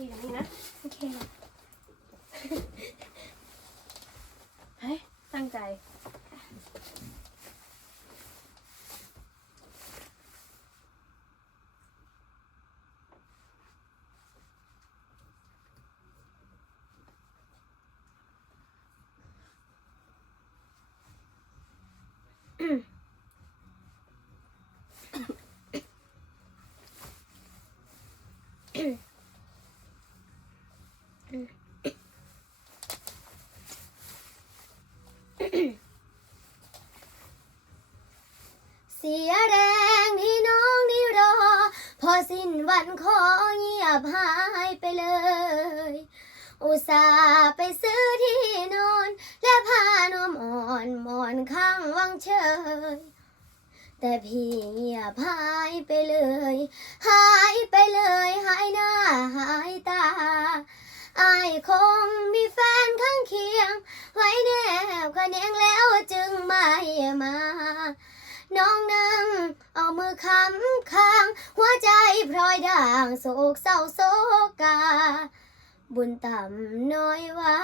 อย่างนี้นะ โอเค เฮ้ยตั้งใจ เสียแรงที่น้องนี่รอ พอสิ้นวัน ขอเงียบหายไปเลย อุตส่าห์ไปซื้อที่นอน และผ้านวมอ่อนหมอนข้างวังเฉยแต่พี่เงียบหายไปเลย หายไปเลย หายหน้าหายตาอายคงมีแฟนข้างเคียง ไว้แนบกระเนียงแล้วจึงไม่มา น้องนั่ง เอามือค้ำค้าง หัวใจพลอยด่างโศกเศร้าโศกา บุญต่ำน้อยวา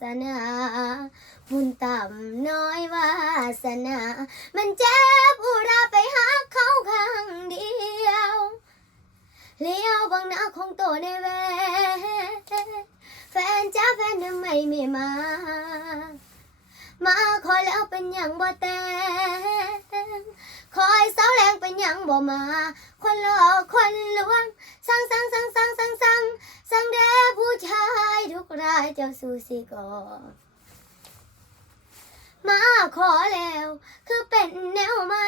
สนา บุญต่ำน้อยวาสนา มันเจ็บอุราไปหาเขาข้างเดียวเลี้ยวบังหน้าของตัวในแวแฟนจ้าแฟนทำไมไม่มา มาคอยแล้วเป็นอย่างบ่แต่งคอยเสาแรงเป็นอย่างบ่มา คนหลอกคนลวงสั่งสังสังสังสังสังสั่งแด่ผู้ชายทุกรายเจ้าสู้สิก่อมาขอแล้ว คือเป็นแนวใหม่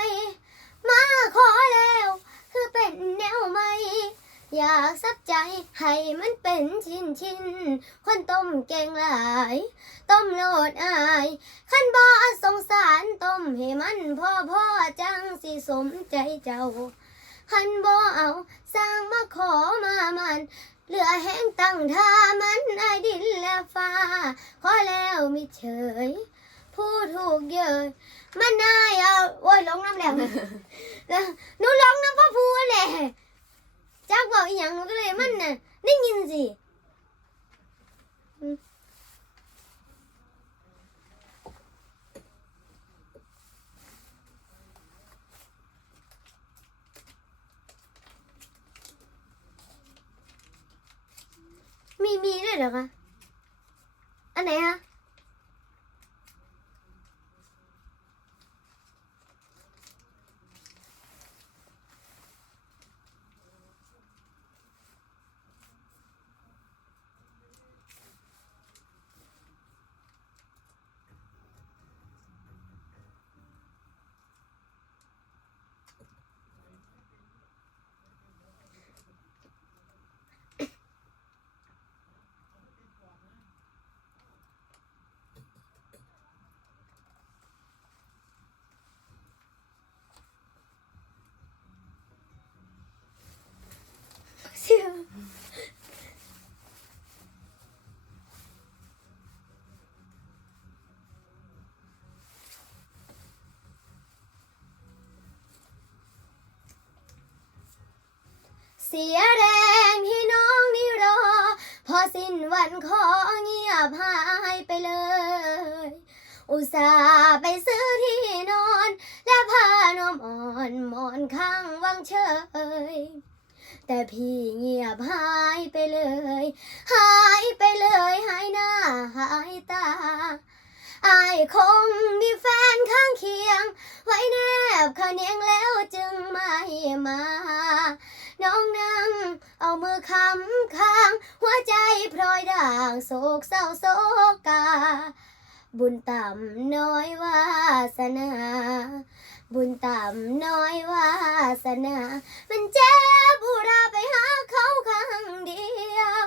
มาขอแล้ว คือเป็นแนวใหม่ อยากสับใจให้มันเป็นชิ้นชิ้นๆคนต้มเก่งหลาย ต้มโลดอายขันบ่สงสารต้มให้มันพ่อพ่อจังสิสมใจเจ้าขันบ่เอาสร้างมาขอมามันเหลือแห้งตั้งท่ามันไอายดินและฟ้า ขอแล้วมิเฉย ผู้ถูกเยยมันนายเอาโอ้ยลงน้ำแล้วหนูลงน้ำพ่อพูแหละ จักบอกอีหยังหนูก็เลยมันน่ะได้ยินสิมีมีด้วยเหรอคะ อันไหนคะเสียง เสียแรงที่น้องนี่รอ พอสิ้นวันขอเงียบหายไปเลย อุตส่าห์ไปซื้อที่นอน และผ้านวมอ่อนหมอนข้างวังเฉยแต่พี่เงียบหายไปเลย หายไปเลยหายหน้าหายตาอายคงมีแฟนข้างเคียง ไว้แนบขะเนียงแล้วจึงไม่มา น้องนั่ง เอามือค้ำค้าง หัวใจพลอยด่างโศกเศร้าโศกา บุญต่ำน้อยวาสนา บุญต่ำน้อยวาสนา มันเจ็บุราไปหาเขาข้งเดียว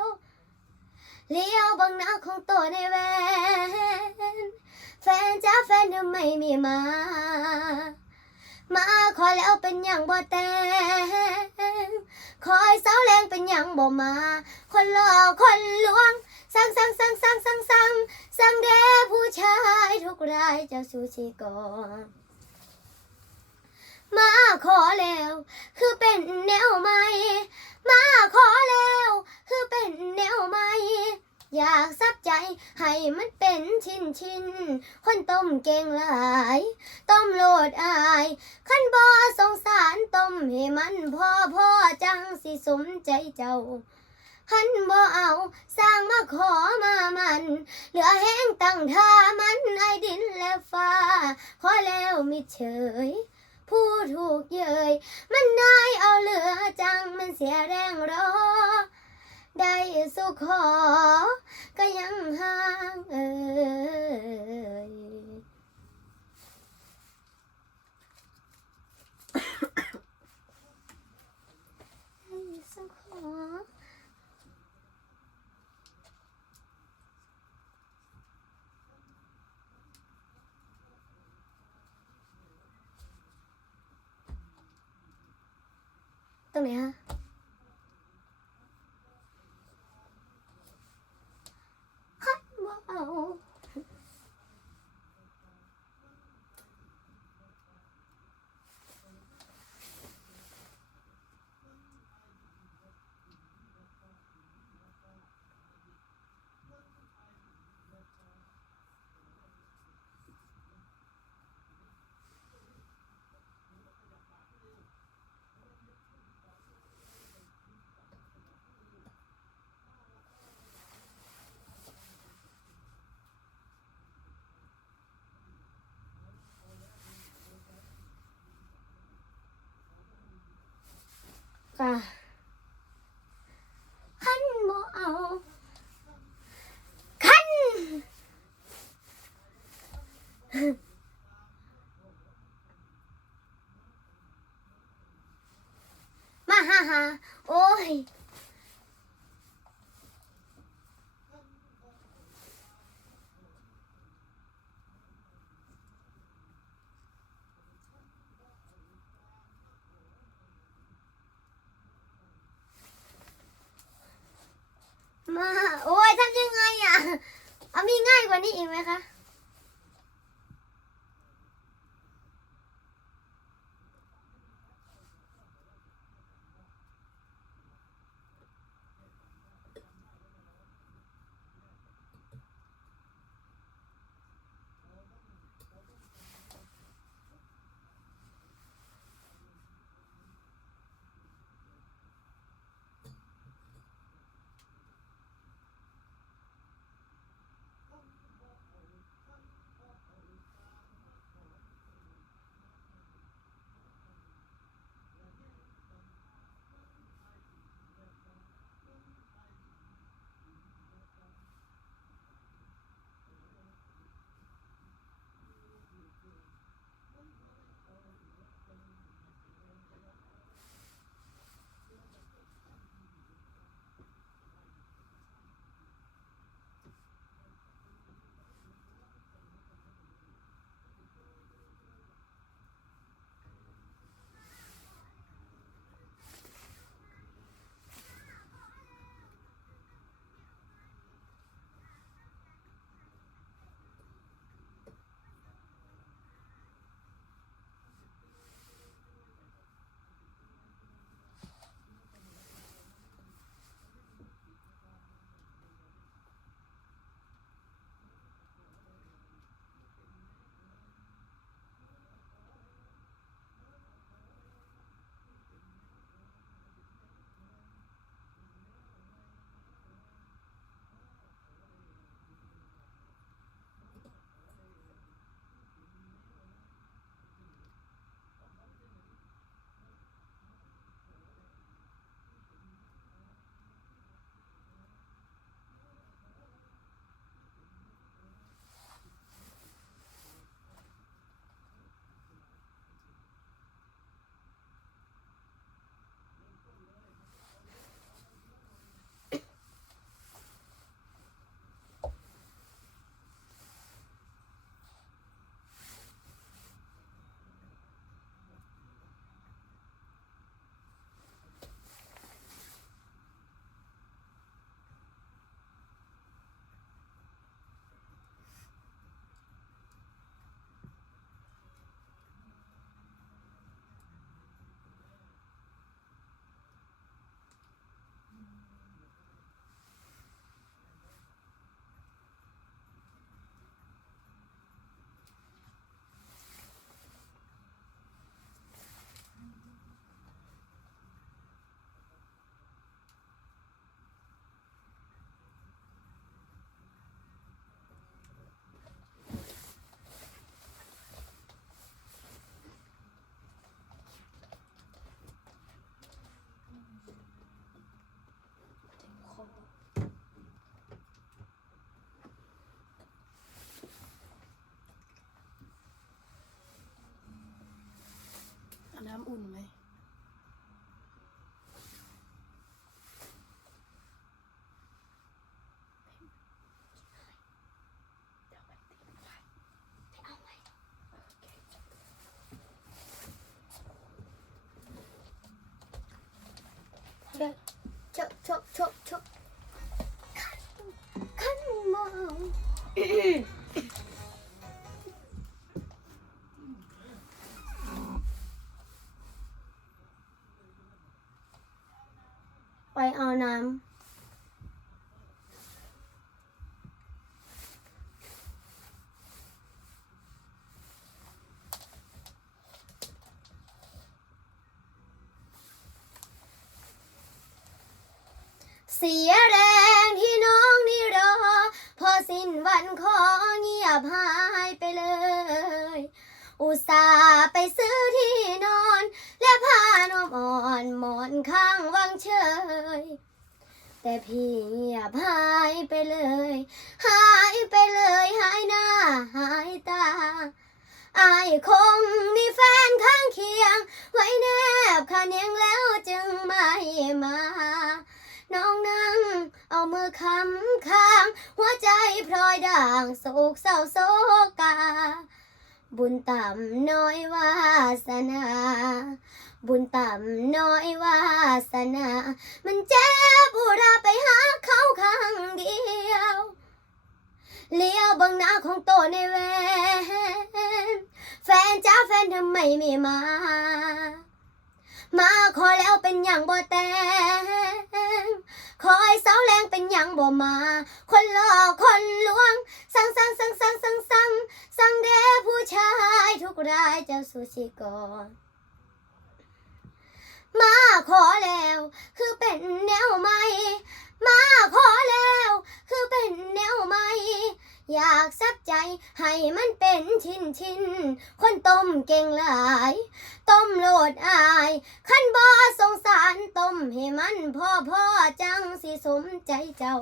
เลี้ยวบังหน้าของตัวในแวนแฟนจ้าแฟนทำไมไม่มา มาคอยแล้วเป็นอย่างบ่แต่งคอยสาวแรงเป็นอย่างบ่มา คนหลอกคนลวงสั่งสั่งสั่งสั่งสั่งสั่งสั่งแด่ผู้ชายทุกรายเจ้าสู้ชีก่อนมาขอแล้ว คือเป็นแนวใหม่มาขอแล้ว คือเป็นแนวไม่ อยากซับใจให้มันเป็นชิ้นชิ้นคนต้มเก่งหลาย ต้มโลดอายขั้นบ่สงสารต้มให้มันพ่อพ่อจังสิสมใจเจ้าหันบ่เอาสร้างมาขอมามัน เหลือแห้งตั้งท่ามันไอดินและฟ้า ขอแล้วมิเฉย ผู้ถูกเยย มันได้เอาเหลือจังมันเสียแรงรอ ได้สุขขอ ก็ยังห่างเอ่ยได้สุขขอตรงไหนฮะฮัดว่าเอาค่ะขันบ่เอาขัน มา น้ำอุ่นไหมชกชกชกชกขันมอ น้ำเสียแรงที่น้องนี่รอ พอสิ้นวันขอเงียบหายไปเลย อุตส่าห์ไปซื้อที่นอน และผ้านมอ่อนหมอนข้างวางเฉย แต่พี่เงียบหายไปเลย หายไปเลยหายหน้าหายตาอายคงมีแฟนข้างเคียง ไว้แนบขาเนียงแล้วจึงไม่มา น้องนั่งเอามือคำข้าง หัวใจพลอยด่างโศกเศร้าโศก บุญต่ำน้อยวาสนา บุญต่ำน้อยวาสนา มันเจ็บปวดไปหาเขาข้างเดียว เลี้ยวเบังหน้าของโตในแวนแฟนจ้าแฟนทำไมไม่มา มาขอแล้วเป็นอย่างบ่แต่งคอยเสาแรงเป็นอย่างบ่มา คนหลอกคนลวง สั่งสั่งสั่งสั่งสั่งสั่งสั่งเดผู้ชายทุกรายเจ้าสุชิกรมาขอแล้ว คือเป็นแนวใหม่ มาขอแล้ว คือเป็นแนวใหม่ อยากซับใจให้มันเป็นชิ้นชิ้นๆคนต้มเก่งหลาย ต้มโลดอายขั้นบ่สงสารต้มให้มันพ่อพ่อจังสิสมใจเจ้า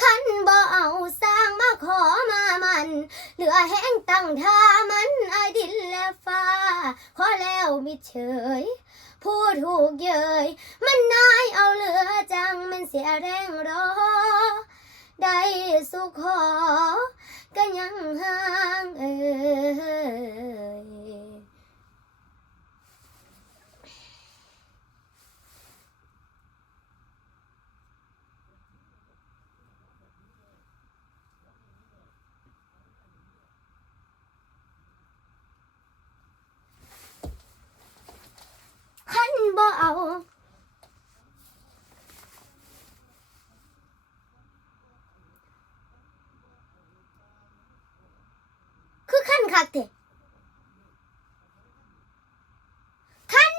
ขันบ่เอาสร้างมาขอมามัน เหลือแห้งตั้งท่ามันอดินและฟ้า ขอแล้วมิเฉย ผู้ถูกเย้ยมันนายเอาเหลือจังมันเสียแรงรอ ได้สุขขอก็ยังห่างเอ่ยขันบ่เอา คือขันคักเถอะขัน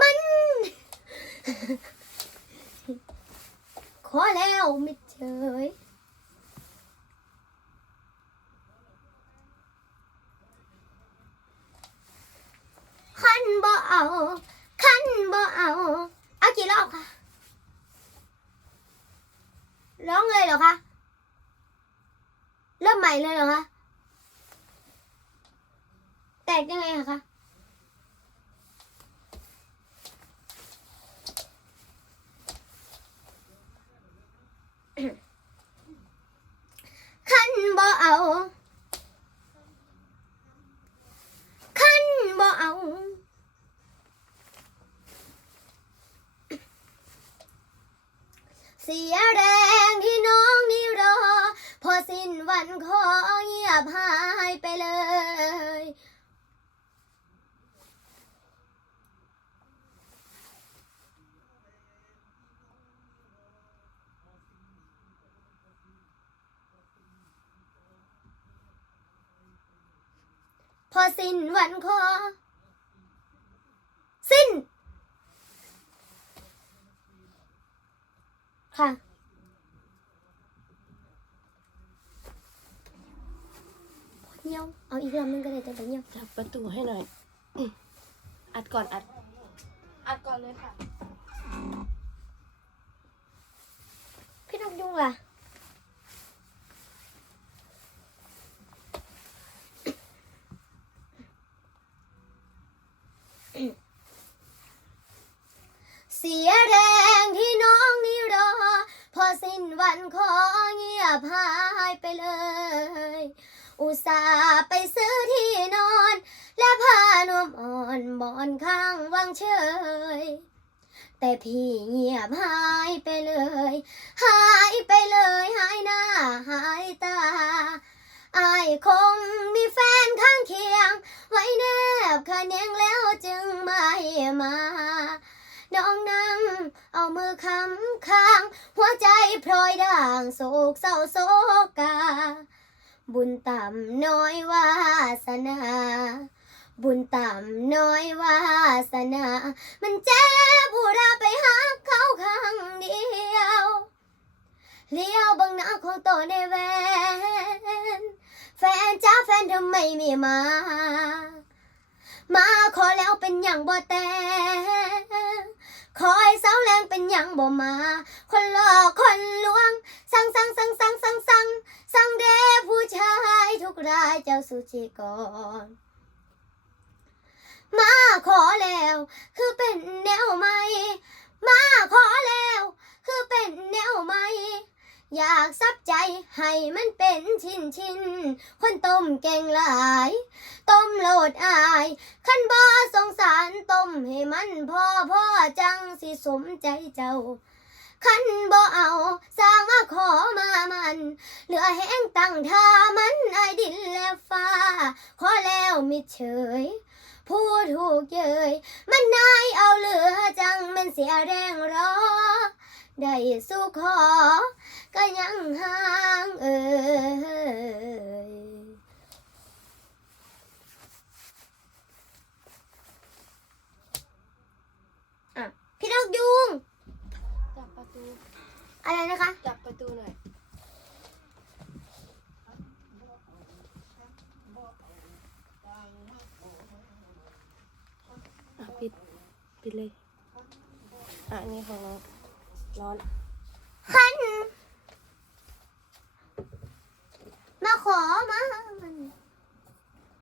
มันขอแล้วไม่เฉย ขั นบ่เอาขันบ่เอาเอากี่รอบคะร้องเลยเหรอคะ เริ่มใหม่เลยเหรอคะ แตกยังไงอะคะ ขันบ่เอา ขันบ่เอา เสียแรงที่น้องนี่รอ พอสิ้นวันขอเงียบหายไปเลย พอสิ้นวันขอ สิ้น ค่ะเหี่ยว เอาอีกรอบนึงก็ได้แต่แบบเนี้ยจับประตูให้หน่อยอืมอัดก่อนอัด อัดก่อนเลยค่ะ พี่นกยุงล่ะ เสียแรงที่น้องนี่รอ พอสิ้นวันขอเงียบหายไปเลย อุตส่าห์ไปซื้อที่นอน และผ้านวมอ่อนบอนข้างวางเฉยแต่พี่เงียบหายไปเลย หายไปเลยหายหน้าหายตาอายคงมีแฟนข้างเคียง ไว้แนบคะแนงแล้วจึงไม่มา น้องนั่งเอามือค้ำค้าง หัวใจพลอยด่างโศกเศร้าโศกา บุญต่ำน้อยวาสนา บุญต่ำน้อยวาสนา มันเจ็บผู้เราไปหาเขาข้งเดียวเลี้ยวบังหน้าของตัวในแวนแฟนจ้าแฟนทำไมไม่มา มาขอแล้วเป็นอย่างบ่แต่ คอยเสาวแรงเป็นยังบ่มา คนหลอกคนลวง สั่งสั่งสั่งสั่งสั่งสั่งสั่งเดผู้ชายทุกรายเจ้าสุจิกรมาขอแล้ว คือเป็นแนวใหม่มา อยากซับใจให้มันเป็นชิ้นชิ้นคนต้มเก่งหลาย ต้มโหลดอายขันบ่สงสารต้มให้มันพ่อพ่อจังสิสมใจเจ้าขันบ่เอาสร้างมาขอมามัน เหลือแห้งตั้งท่ามันไอดินและฟ้า ขอแล้วมิเฉย ผู้ถูกเยยมันนายเอาเหลือจังมันเสียแรงรอ ได้สู้ขอก็ยังห่าง